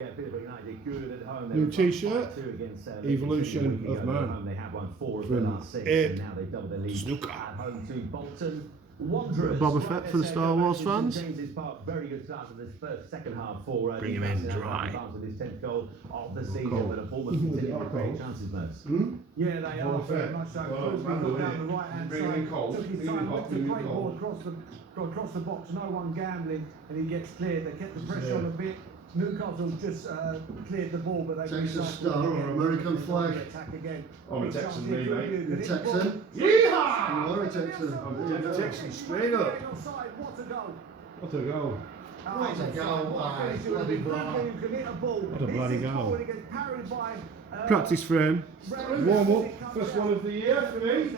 New t-shirt, evolution of man. They have won 4 of From the last 6, Ape and now they've doubled their lead Snooker. at home to Bolton Wanderers. Boba Fett for the Star Wars fans. James's Park, very good start to this second half for Bring him in dry. With his 10th goal of the season, Cold. but a Bournemouth continue to create chances, Merce. Yeah, they are very much so. Cruz got down the right hand side, took his time, went to great ball across the box, no one gambling, and he gets cleared. They kept the pressure on a bit. Newcastle just cleared the ball, but they Takes a star or American flag. Attack again. I'm a Texan, me, mate. The Texan. Yeehaw! You are a Texan. Texan straight up. What a goal! What a goal. What a goal. Aye, bloody blah. What a bloody goal. By, Practice frame. Warm up, first one of the year for me.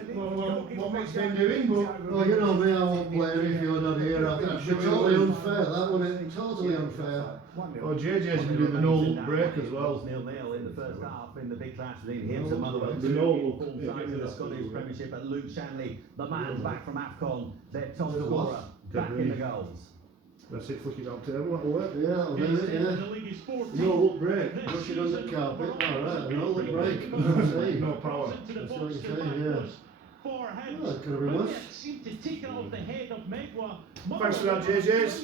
What Mick's been doing, but Well, you know me, I won't play it if you're not here. That'd be totally unfair, that wouldn't it? Totally unfair. oh, JJ's been doing the no-look break as well. 0-0 in the first half in the big clash between him and Motherwell. The Two no-look. full sides of the Scottish Premiership, but Luke Shanley, the man back from AFCON, their top scorer, back in the goals. That's it, flick it on table, that'll work. Yeah, I'll do it, yeah. No-look break. Brush it under the carpet. Alright, no look break. No power. That's what you're saying, yeah. Oh, that could have been worse. Thanks for that, JJ's.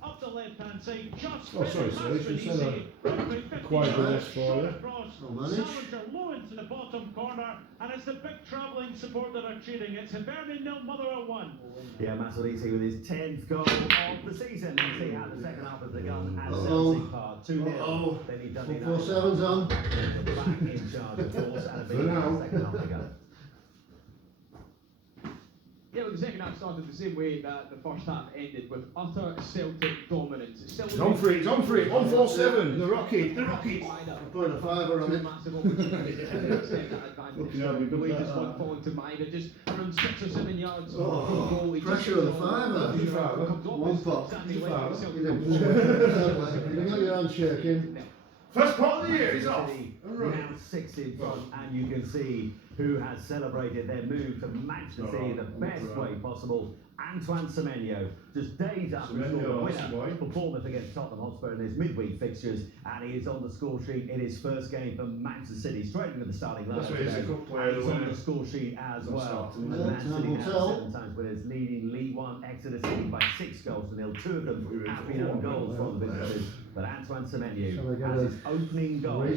Up the left-hand side, just Oh, sorry, sir, you should have said that. Quite a list for you. I'll manage. Challenger low into the bottom corner, and it's the big travelling support that are cheering. It's Hibernian 0, Motherwell 1. Yeah, Massoliti with his 10th goal of the season. You see how the second half has begun at Celtic Park. 2-0. Then he done it. 4-4-7's on. Back in charge, of course, and a big second half to go. Yeah, well, the second half started the same way that the first half ended, with utter Celtic dominance. It's He's on for it, 147, the Rocket. I'm putting a fiver on it. Massive opportunity to extend that advantage. The way just one falling to Maida, just around 6 or 7 yards. Pressure of the fiver. One pop. You didn't got your hand shaking. First part of the year, he's off. Now 6 in front, and you can see who has celebrated their move to Manchester City the best way possible. Antoine Semenyo, just days after he scored a winner for Bournemouth against Tottenham Hotspur in his midweek fixtures, and he is on the score sheet in his first game for Manchester City, straight into the starting lineup today. He's on the score sheet as well. And Man City now 7 times winners, leading League One Exeter City by 6 goals to nil. 2 of them have been own goals from the visitors, but Antoine Semenyo has his opening goal for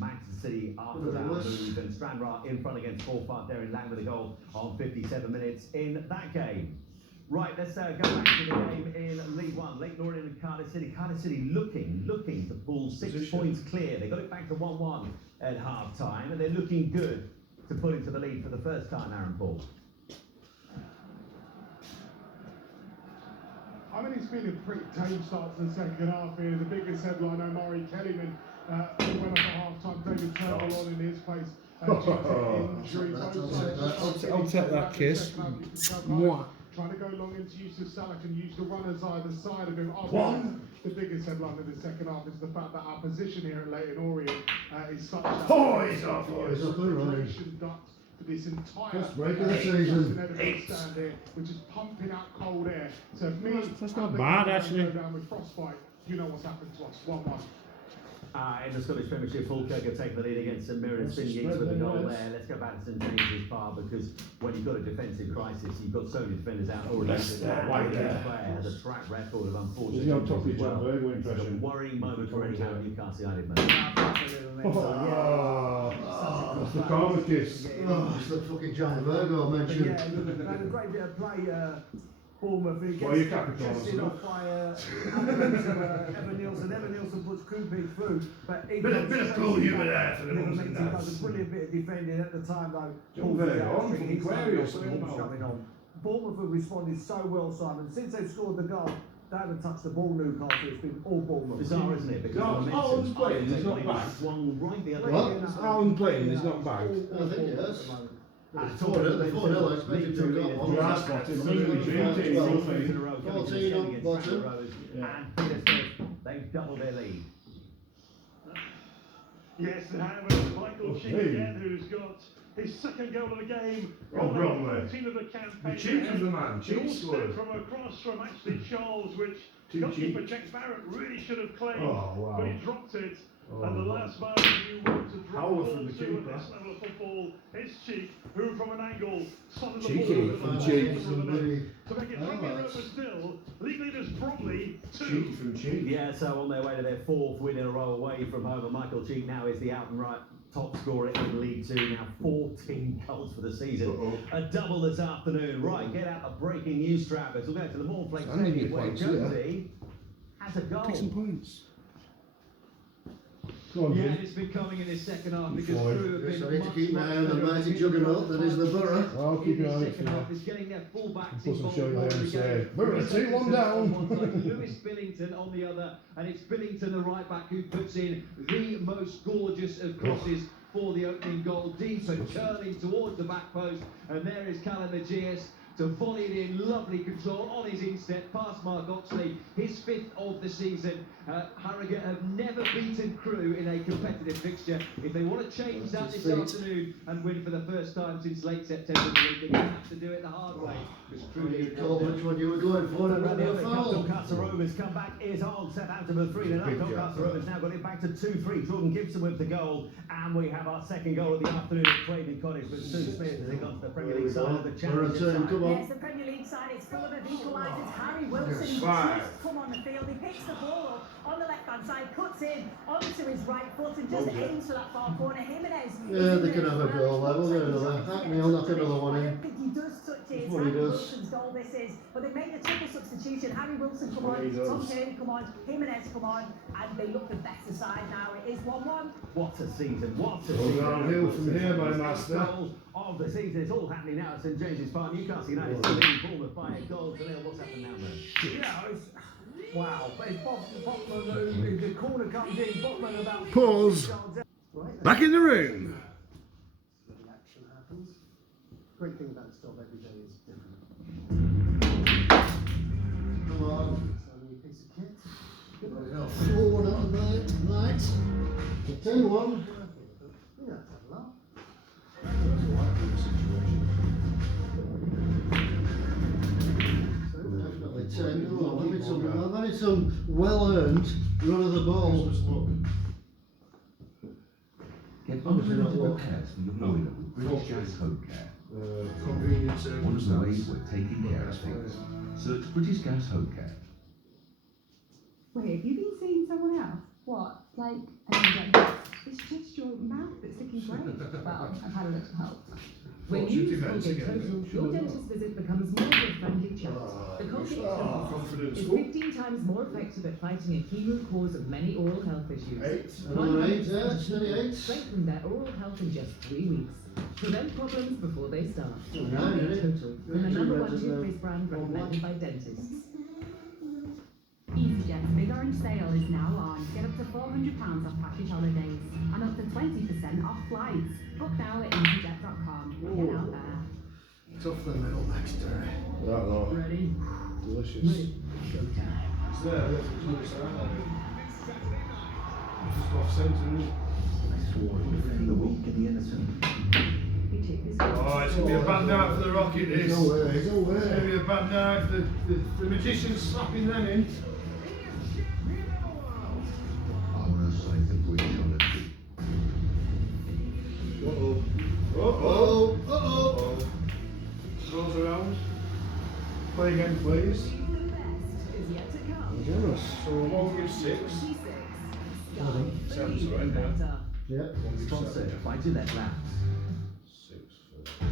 Manchester City after that move, and Strandra in front against 4-5 there in Lang with a goal on 57 minutes in that game. Right, let's go back to the game in League One. Lake Lorien and Cardiff City. Cardiff City looking to pull 6 points clear. They got it back to 1-1 at half time, and they're looking good to put into the lead for the first time, Aaron Paul. I mean, it's been a pretty tame start to the second half here. The biggest headline, Omari Kellyman went off at half-time. David Turnbull on in his place. I'll take that kiss. Mwah. Trying to go long into Yusuf Salak and use the runners either side of him. The biggest headline of the second half is the fact that our position here at Leyton Orient is such that He's off and running. For this entire First break of the season. Stand here, which is pumping out cold air. So if me, That's not bad, actually. Go down with frostbite, you know what's happened to us. 1-1. In the Scottish Premiership, Falkirk have taken the lead against St Mirren. Finn Yates with a goal there. Let's go back to St James's Park, because when you've got a defensive crisis, you've got so many defenders out already. Each player has a track record of unfortunate injuries as well. It's a worrying moment for any Newcastle United man. That's the karma kiss. It's the fucking John Virgo I mentioned. Yeah, look, they had a great bit of play. Bournemouth, who Well, gets chested off by Evan Nielsen. Evan Nielsen puts Kupik through, but bit of cool humour there for the Nielsen. Does a brilliant bit of defending at the time though. Coming on. Bournemouth have responded so well, Simon. Since they've scored the goal, they haven't touched the ball. Newcastle, it's been all Bournemouth. Bizarre, isn't it? Because Alan's playing, he's not back. Swung right the other What? way. Alan playing, he's not back. I think it is. The 4-0, I expected to have got one. Grass bottom, maybe 13 on bottom. And Petersfield, they've doubled their lead. Yes, however, Michael Sheehan, who's got his second goal of the game. Oh, Bromley. 14 of the campaign. The cheek of the man, It cheek all scored. stemmed from a cross from Ashley Charles, which Two goalkeeper cheeks. Jack Barrett really should have claimed, Oh, wow. but he dropped it. Oh, And the wow. last man who wants to drop Howler the from ball the to keeper. at this level of football is Cheek, who from an angle slotted the Cheeky ball from over the Cheek. bottom of the net to make it Oh, 3 that's- overs still. League leaders Bromley 2. Cheeky from cheek. Yeah, so on their way to their 4th win in a row away from home, and Michael Cheek now is the out and right top scorer in League Two, now 14 goals for the season. A double this afternoon. Right, get out the breaking news, Travis. We'll go to the Mornflake I'm gonna Stadium get where points, Jonesy has a goal. Take some points. Go on, Yeah, Jim. and it's been coming in this second half because Floyd. Crewe have been So I need to much, keep my much eye on the better mighty at juggernaut that is the Borough. I'll keep in an eye on the it second for you. half is getting their fullbacks Put some involved show you more there and again. say, "Borough, Lewis 2-1 Billington down." on one side, Lewis Billington on the other, and it's Billington, the right back, who puts in the most gorgeous of crosses for the opening goal, deep and curling towards the back post, and there is Callum Mageas to volley it in, lovely control on his instep, past Mark Oxley, his 5th of the season. Harrogate have never beaten Crewe in a competitive fixture. If they want to change that this afternoon and win for the first time since late September, they're going to have to do it the hard way. Because Crewe You need call which one you were going for, and Around rather the a other, foul. Doncaster Rovers comeback is on. Southampton with 3-0. Big Doncaster job. Rovers now got it back to 2-3. Jordan Gibson with the goal, and we have our second goal of the afternoon at Craven Cottage with Sue Smith as he got to the Premier League side of the Borough Championship turn, side. come Yes, on. the Premier League side is full of equalisers. Harry Wilson Five. just come on the field. He picks the ball up on the left-hand side, cuts in onto his right foot and just aims for that far corner. Jimenez. Yeah, they can have a goal there. We'll get another. Hackney will knock another one I in. don't think he does touch it. It's That's what he Harry does. Wilson's goal this is. But they made a triple substitution. Harry Wilson come What he on, does. Tom Kearney come on, Jimenez come on, and they look the better side now. It is 1-1. What a season, what a Go season. downhill from here, my master. Goal of the season. It's all happening now at St James's Park. Newcastle United still leading Bournemouth by a goal to nil. What's happened now, man? Yeah, it's, wow. But it's Botman, the corner comes in, Botman about Pause. 6 yards out. Right, Back in the room. the action happens. Great thing about this job every day is different. Come on. It's only a piece of kit. We got 4 on tonight. It's 10-1. You know, have a laugh. Definitely 10. Oh, I'm having some well-earned run of the ball. Get unlimited repairs for your boiler with British Gas Home Care. Convenient One of the ways we're taking care of things. Search British Gas Home Care. Wait, have you been seeing someone else? What? Like, it's just your mouth that's looking great. Well, I've had a little help. When you use Colgate Total, your dentist visit becomes more of a friendly chat. The Colgate Total confidence. is 15 times more effective at fighting a key root cause of many oral health issues. 8. Another 8, steady 8. Strengthen their oral health in just 3 weeks. Prevent problems before they start. Yeah, Colgate yeah. Total, and the Yeah, number yeah, one yeah. toothpaste brand recommended by dentists. EasyJet's Big Orange Sale is now on. Get up to £400 off package holidays and up to 20% off flights. Book now at easyjet.com. Get out there. Tough the middle next day. That lot. Ready? Delicious. Ready. Showtime. It's there, look, it's on the side. Just off centre, isn't it? I swore it would end the week in the innocent. We take this. Oh, it's going to be a bad night for the Rocket, this. No way, no It's going to way. be a bad night. The magician's slapping them in. I want to say the British on a trip. Uh-oh. Uh-oh. Uh-oh. Goes around. Play again, please. The best is yet to come. Generous. So one gives 6. 26. Sounds right, yeah. Better. Yeah. One gives Sponsored 7. by Gillette Labs. 6 for...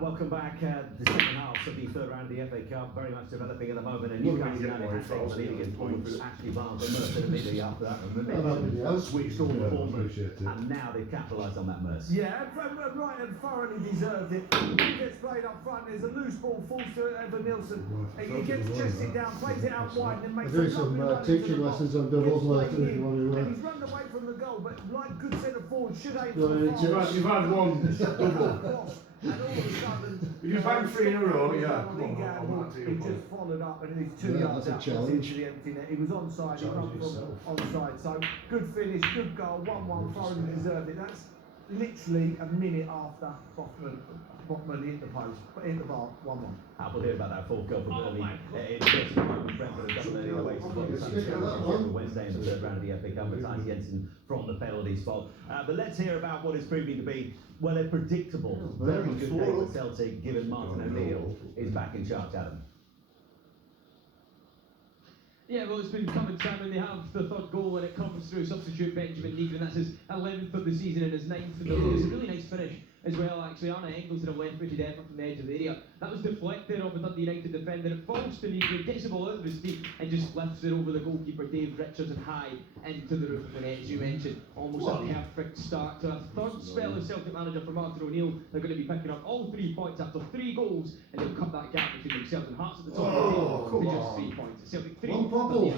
Welcome back. The second half of the third round of the FA Cup, very much developing at the moment. And Well, we Newcastle get United more has taken the fouls lead than against points. Bournemouth through Ashley Barnes and Mercer immediately after that. And Well, that'd be momentum switched on Yeah, Bournemouth, appreciate it. and now they've capitalised on that Mercer. Yeah, right, and thoroughly deserved it. He gets played up front, there's a loose ball, falls to Evan Nielsen. He gets chested down, plays it out wide, and then makes I'm doing a some lovely run teaching into the lessons box. on doubles Gets later played if you in, want to, and he's run away from the goal, but like good centre forward, should aim No, for the it's far You've had one double. cross. And all of a sudden, If you bang 3 in a row, yeah, on come on, gamble, I'll take he your just point. followed up and he's 2 Yeah, yards that's a out challenge. into the empty net. He was onside, he Challenge ran yourself. from onside. So good finish, good goal, 1-1. Florida deserved it. That's literally a minute after Botman hit the post, hit the bar, 1-1. We'll hear about that fourth goal from Burnley. In the first moment, Brentford have done their way to the Wednesday in the third round of the FA Cup with Tyson Jensen from the penalty spot. But let's hear about what is proving to be, well, a predictable, very good day for Celtic, given Martin O'Neill is back in charge, Adam. Yeah, well, it's been coming, Simon. They have the third goal and it comes through substitute Benjamin Negan. That's his 11th of the season and his 9th in the league. It's a really nice finish as well, actually. Arne Engels had a left-footed effort from the edge of the area. That was deflected off a Dundee United defender. It falls to Negan, gets the ball out of his feet and just lifts it over the goalkeeper, Dave Richards, and high into the roof of the net, as you mentioned. Almost a perfect start to a third spell as Celtic manager for Martin O'Neill. They're going to be picking up all 3 points after 3 goals, and they'll cut that gap between themselves and Hearts at the top of the table to just 3 points. Celtic 3, Popple.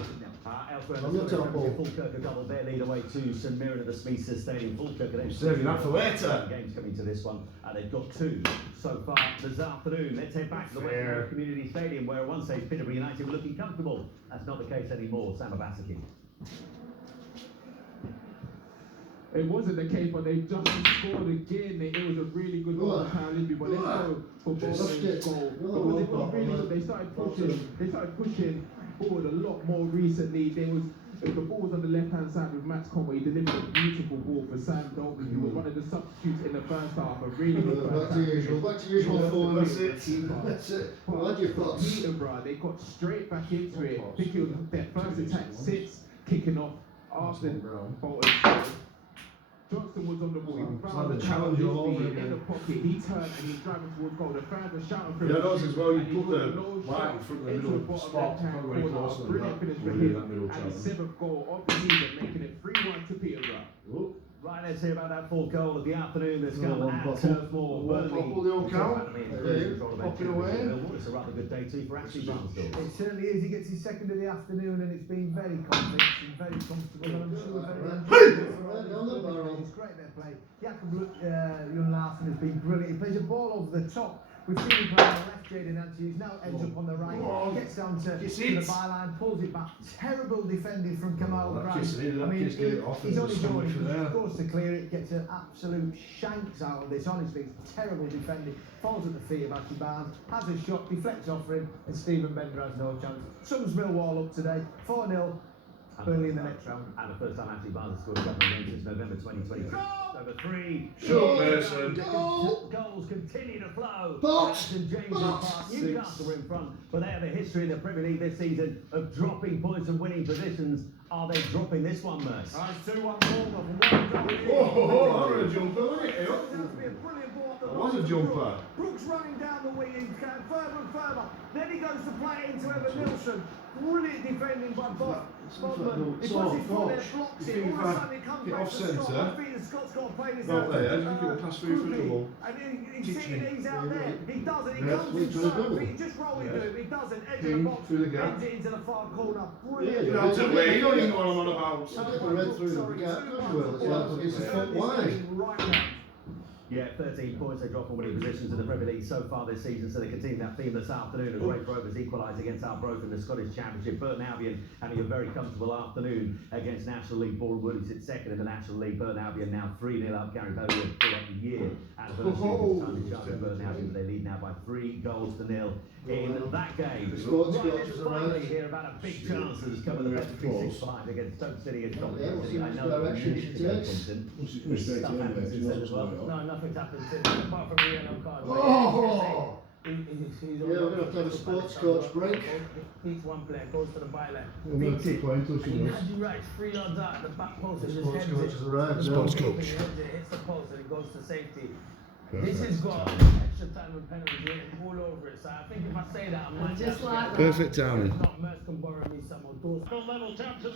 Elsewhere in the Scottish Falkirk a double their lead away to St Mirren at the Smith Stadium. Falkirk are saving that for later. Games coming to this one. They've got 2 so far this afternoon. Let's head back to the West Community Stadium where at one stage Peterborough United were looking comfortable. That's not the case anymore. Sam Abasaki. It wasn't the case, but they just scored again. It was a really good goal by Paralympic, but let's go for Bowman's goal. Because it was really good. They started pushing forward a lot more recently. The ball was on the left-hand side with Max Conway. He delivered a beautiful ball for Sam Dalton, who was one of the substitutes in the first half. A really good first half. Back to usual form. That's it. What your thoughts? Peterborough, they got straight back into it. I think it was their first attack since kicking off after Bolton. Johnson was on the ball. He found the challenge all over in again. the pocket. He turned and he's driving towards goal. The fans are shouting for him. Yeah, those as well. You And he put the low right shot in front of the into middle bottom spot, left-hand probably corner. closer than Brilliant that. finish for Really him. that middle And his challenge. 7th goal of the season, making it 3-1 to Peterborough. Right, let's hear about that fourth goal of the afternoon that's come one at Popple. Turf Moor. One Popple, the old cow. Popping away. It's a rather good day too for Ashley Barnsdale. It certainly is. He gets his 2nd of the afternoon and it's been very convincing, very comfortable. And I'm sure it's great their play. Jakob Jon Larsen has been brilliant. He plays a ball over the top. We've seen him play on the left, Jaden Anthony, who's now ends up on the right, gets down to the byline, pulls it back. Terrible defending from Kamal Grant. I mean, he's on his own, he goes to clear it, gets an absolute shanks out of this. Honestly, it's terrible defending. Falls at the feet of Ashley Barnes, has a shot, deflects off for him, and Stephen Bender has no chance. Sums Millwall up today, 4-0. Burnley in the next round. And the first time Ashley Barnes has scored a couple of games since November 2022. Over 3. Short Mason. Goals continue to flow. St James Park. Newcastle are in front, but they have a history in the Premier League this season of dropping points and winning positions. Are they dropping this one, Merce? It's 2-1 Bournemouth. Oh, that was a jumper, wasn't it? It has to be a brilliant ball off the That was a jumper. Brooks running down the wing, he's going further and further. Then he goes to play it into Evan Nilsson. Brilliant defending by Bodman. He puts his foot there, blocks it. All of a sudden it comes back to Scott. I think the Scott's got to play this out. Not there, I think it will pass through for the ball. And he's sitting, he's out there. He doesn't, he comes inside. He just roll into him. He doesn't. Edge of the box, through the gap. ends it into the far corner. Brilliant. Out of the way, you don't even know what I'm on about. Red through the gap. It's a foot wide. Right now. Yeah, 13 points they drop from winning positions in the Premier League so far this season, so they continue that theme this afternoon as Raith Rovers equalise against Arbroath in the Scottish Championship. Burton Albion having a very comfortable afternoon against National League Bournemouth, who sits 2nd in the National League. Burton Albion now 3-0 up. Gary Bowyer full up the year anniversary of time in charge of Burton Albion, but they lead now by 3-0 in that game. Finally hear about a big chance that has come in the best 365 against Stoke City and Stockport City. I know that you did today, Vincent. Stuff happens since then as well. No, nothing's happened since, apart from the yellow card. Oh! He's Yeah, we're going to have to have a sports coach break. Beats one player, goes to the byline. Beats it. And he has you right 3 yards out at the back post and just Sports heads coach it. has arrived. Sports It coach. hits the post and it goes to safety. This has got extra time and penalty written all over it. So I think if I say that, I might Just like that. Perfect timing. If not, Merce can borrow me some of those.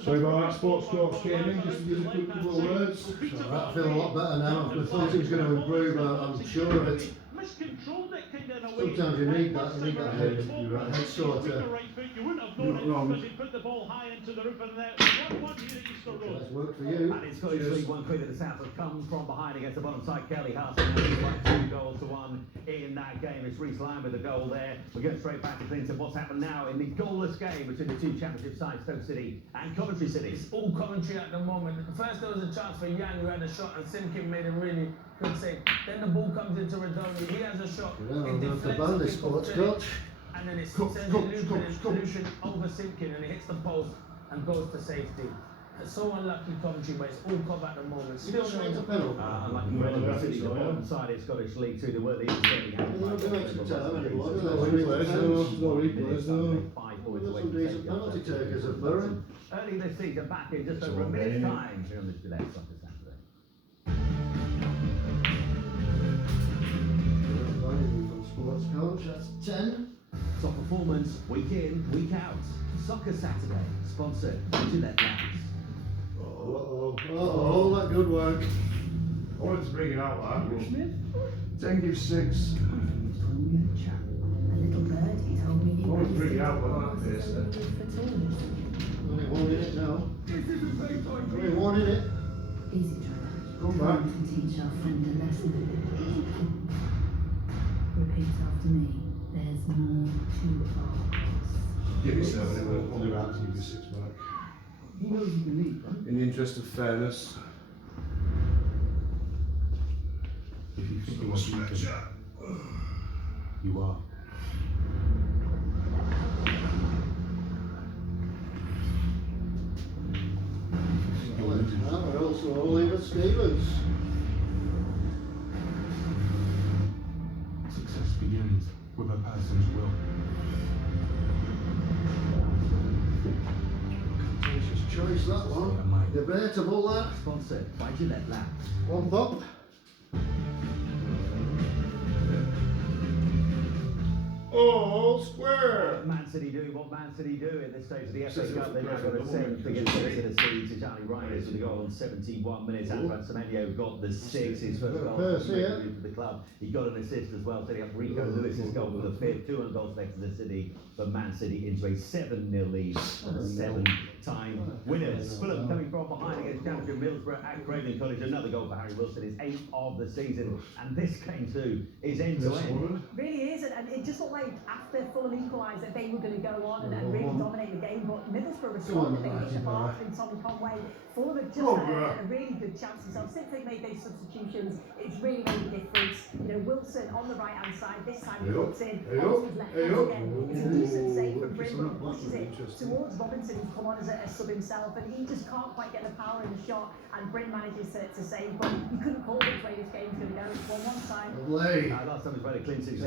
Sorry about that, sports coach came in just to give a quick couple of words. I feel a lot better now. I thought it was going to improve, I'm sure of it. Sometimes you need that head sorter. scored it because he put the ball high into the roof of the net. 1-1 here at Easter Road. That's work for you. And it's Scottish League One Queen of the South has come from behind against the bottom side. Kelly Hudson has won 2-1 in that game. It's Reece Lyon with the goal there. We're going straight back to Clinton. What's happened now in the goalless game between the two championship sides, Stoke City and Coventry City? It's all Coventry at the moment. First there was a chance for Yang who had a shot and Simkin made a really good save. Then the ball comes into Radoni. He has a shot. Yeah, it deflects sports coach. and then it sends it looping over Simkin and it hits the post and goes to safety. It's so unlucky Coventry, but it's all Cov at the moment. Still no penalty. Unlucky Coventry City, the bottom side is Scottish League 2. They were the Eastern No replays, no. 5 We've points got away some from decent taking penalty up takers at Borough. early this season, back in just over a minute's time here on this Gillette Soccer Saturday. From sports coach, that's 10. Top performance, week in, week out. Soccer Saturday, sponsored by Gillette Labs. Oh, that good work. I wanted to bring it out, that. Smith? 10 gives 6. A little birdie told me he I wanted to was bring it out, but the that is for tallest. Only one in it now. Only one in it. Easy, Trevor. Come back. Time to teach our friend a lesson. Repeat after me. There's more to our house. Give me 7, I'll do that to give you 6 back. He knows he can leave, right? In the interest of fairness. If you think you're stretch, you are. We're also Oliver Stevens. Success begins with a person's will. Contentious choice, that one. Debatable, that. Sponsored by Gillette Labs. One pop. All square! Man City do what Man City do in this stage of the FA Cup. They've now got a 7th against Exeter City to Charlie Reiners with the goal on 71 minutes. Antoine Semenyo got the 6, his first goal for the club. He got an assist as well, setting up Rico Lewis's goal for the 5th. 2 on goals for Exeter City for Man City into a 7-0 lead for the 7-time winners. Fulham coming from behind against Championship Middlesbrough at Craven Cottage. Another goal for Harry Wilson, his 8th of the season. And this game too is end to end. Really is, and it just looked like after Fulham equalised that they were going to go on and really dominate the game, but Middlesbrough responded. They hit the bar in Tommy Conway. Fulham had just had a really good chance themselves. Since they made those substitutions, it's really made a difference. You know, Wilson on the right hand side, this time he puts in, on his left hand again. It's a decent save from Bryn, but pushes it towards Robinson, who's come on as a sub himself, and he just can't quite get the power in the shot, and Bryn manages to save, but you couldn't call which way this game's going to go. It's 1-1 time. Last time it was very clean 6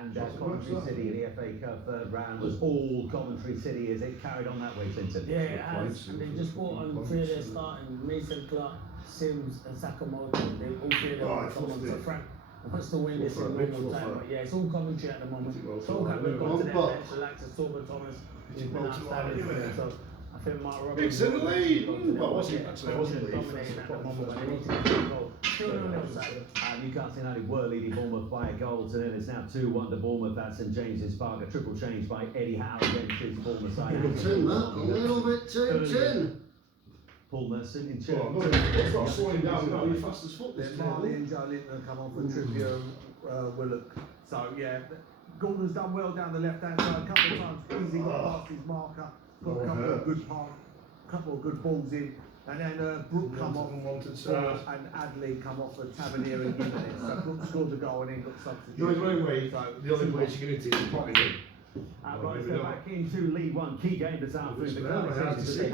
and Coventry City in the FA Cup third round was all Coventry City as it carried on that way, Clinton. Yeah, it has. And they just brought on 3 of their starting, Mason Clark, Sims and Sakamoto. They all 3 of them are someone to Frank wants to win this in normal time. But yeah, it's all Coventry at the moment. Stoke haven't gone to their bench, relax as Torben Thomas, who's been outstanding for them. So I think Mark Roberts It's in the lead. Well, wasn't actually dominating at the moment, but they need to get a goal. Still on the side. Newcastle United were leading Bournemouth by a goal to nil. It's now 2-1 to Bournemouth at St James's Park. A triple change by Eddie Howe against his Bournemouth side. A little bit too tin. Paul Merson in charge. It's not slowing down, it's not really fast as foot. Then Marley and Joe Linton come on for Trippier and Willock. So yeah, Gordon's done well down the left hand side a couple of times. Easy got past his marker, got a couple of good balls in. And then Brooke come off and Adley come off for Tavernier and Gimenez. So Brooke scored the goal and then got substituted. The only way you can hit it is popping in. Right, let's go back into League One. Key game this afternoon. The Gunners they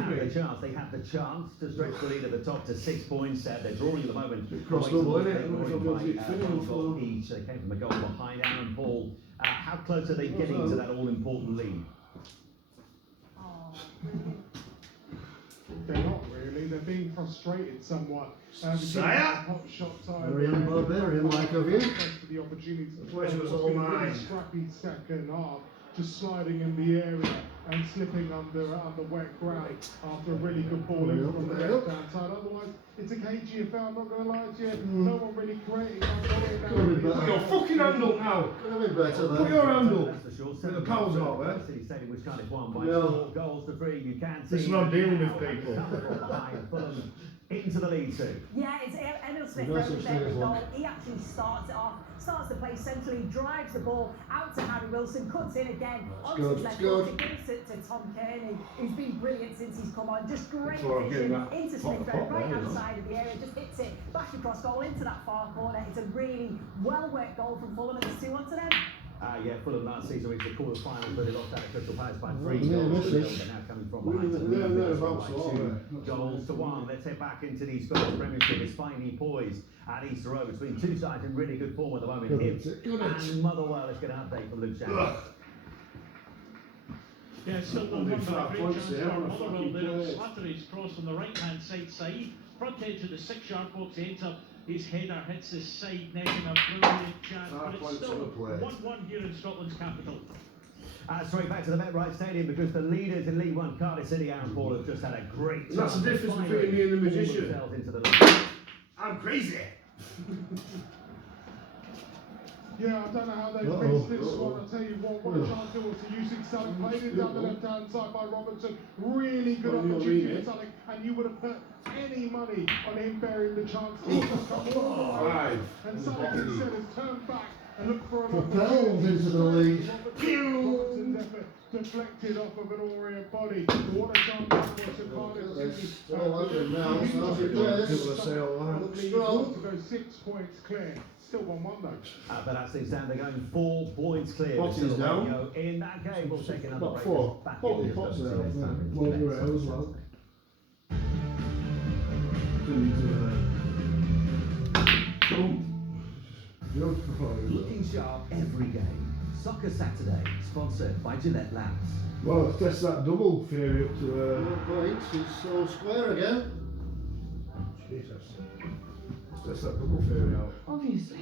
have the chance to stretch the lead at the top to 6 points. They're drawing at the moment. Cross the ball, isn't it? Each. They came from a goal behind Aaron Paul. How close are they getting to that all-important lead? They're not really. They're being frustrated somewhat. Hot shot time. Very barbarian like of you. For the opportunity to Pleasure was all mine. Scrappy second half. just sliding in the area and slipping under wet ground after a really good ball in from the left-hand side. Otherwise, it's a cagey affair, I'm not going to lie to you. No one really creating. Put your fucking hand up now. Could be better then. Put your hand up. That's for sure. With the powers out there. City Stadium was kind of won by Yeah. 4 goals to 3. You can see. This is what I'm dealing with, people. Behind Fulham into the lead too. Yeah, it's Emil Smith Rowe's there with goal. He actually starts it off, starts the play centrally, drives the ball out to Harry Wilson, cuts in again onto his left foot, it gives it to Tom Kearney, who's been brilliant since he's come on. Just great vision into Smith Rowe, right hand side of the area, just hits it back across goal into that far corner. It's a really well worked goal from Fulham, and it's 2-1 to them. Yeah, Fulham last season reached the quarter-final, but they lost out of Crystal Palace by 3 goals. They're now coming from behind to lead by 2 goals to 1. Let's head back into the Scottish Premiership. It's finally poised at Easter Road between two sides in really good form at the moment. Hibs and Motherwell. Let's get an update from Luke Shannon. Yeah, still 1-1 by great chance for Motherwell there. Slattery's cross on the right-hand side. Front edge of the 6-yard box, ends up his header, hits the side net in a brilliant chance, but it's still 1-1 here in Scotland's capital. Straight back to the MetRight Stadium because the leaders in League One, Cardiff City, Aaron Paul, have just had a great time. That's the difference between me and the magician. Into the I'm crazy. Yeah, I don't know how they missed this one. I'll tell you what a chance it was to using Salik, played it down the left-hand side by Robertson. Really good opportunity for Salik, and you would have put any money on him bearing the chance to come all the way. And Salik instead has turned back and looked for an propelled into the lead. Robertson's effort deflected off of an Orient body. What a chance that was for Cardiff City. All over now, so as it looks strong. To go 6 points clear. Still 1-1 though. But that's the stand, they're going 4 points clear. Boxing's down. In that game, we'll take another break. 4. Back Holy in pots just there. next time. Well, you're right as well. Looking sharp every game. Soccer Saturday, sponsored by Gillette Labs. Well, let's test that double theory up to 4 points, it's all square again. Jesus. Let's test that double theory out. Obviously.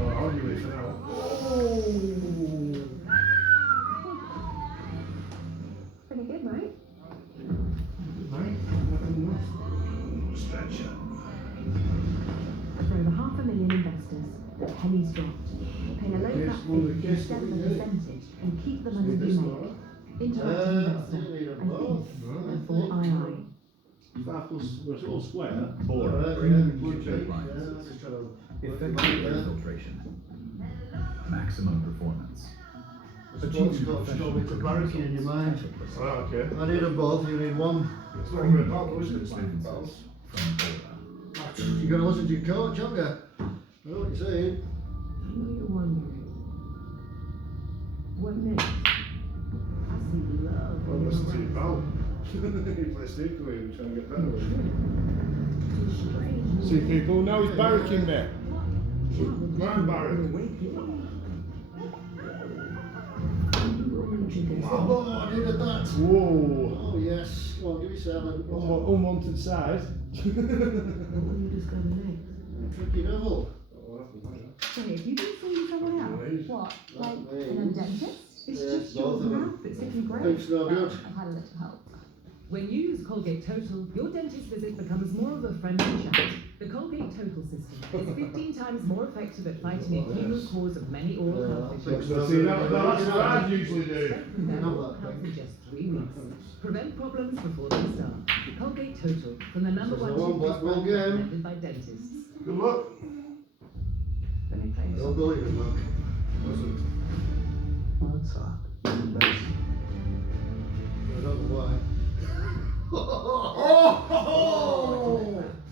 Oh, I'll argue it for now. Pretty good, right? Stretch it. For over 500,000 investors, pennies dropped. Pay a low flat fee instead of a percentage and keep the money you make. Interactive investor and think before II. 5 plus, it's all square. Effective filtration. Maximum performance. It's a barricade in your mind. Oh, okay. I need them both, you need one. It's not very bad, is it? You've got to listen to your coach, haven't you? I know what you're saying. I know you're wondering. What next? I see love. Well, listen to your pal. You play snooker with him, trying to get better with him. See people, now he's barracking me. Man barrack. Oh, I needed that. Whoa. Oh, yes. Come on, give me 7. Unwanted size. What will you discover next? Tricky devil. Sorry, have you been seeing someone else? What? Like an dentist? It's Yeah, just your both of them. mouth that's looking great. Thanks, no good. I've had a little help. When you use Colgate Total, your dentist visit becomes more of a friendly chat. The Colgate Total system is 15 times more effective at fighting a key root cause of many oral health issues. See, that's what I usually do. Strengthen their oral health in just 3 weeks. Prevent problems before they start. Colgate Total, from the number So one it's a one-black toothpaste brand game. recommended by dentists. Good luck. Let me play Don't believe it, Mark. What's up? I don't know why. Oh!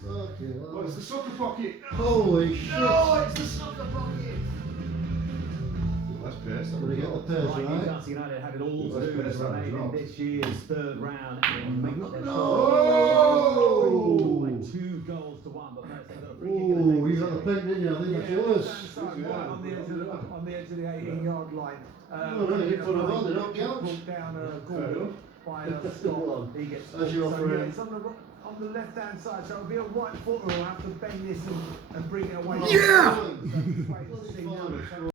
Fucking hell. Oh, it's the soccer pocket. Holy shit. No, it's the soccer pocket. That's pace. Gonna get the pace, Right, right? Newcastle United have it all to Let's do put to this round remain in drop. this year's 3rd round and make up their Oh! by 2 goals to 1. But first they've got a free kick in the Oh, you got the pink, didn't you? I think that's yours. Right on the edge of the 18-yard line. Oh, no, you put them on, they don't count. Brought down Fair Gordon enough. by Go Scott. on. He gets As you're so, offering. yeah, it's on the left-hand side, so it'll be a right footer who'll have to bend this and bring it away. Yeah! So,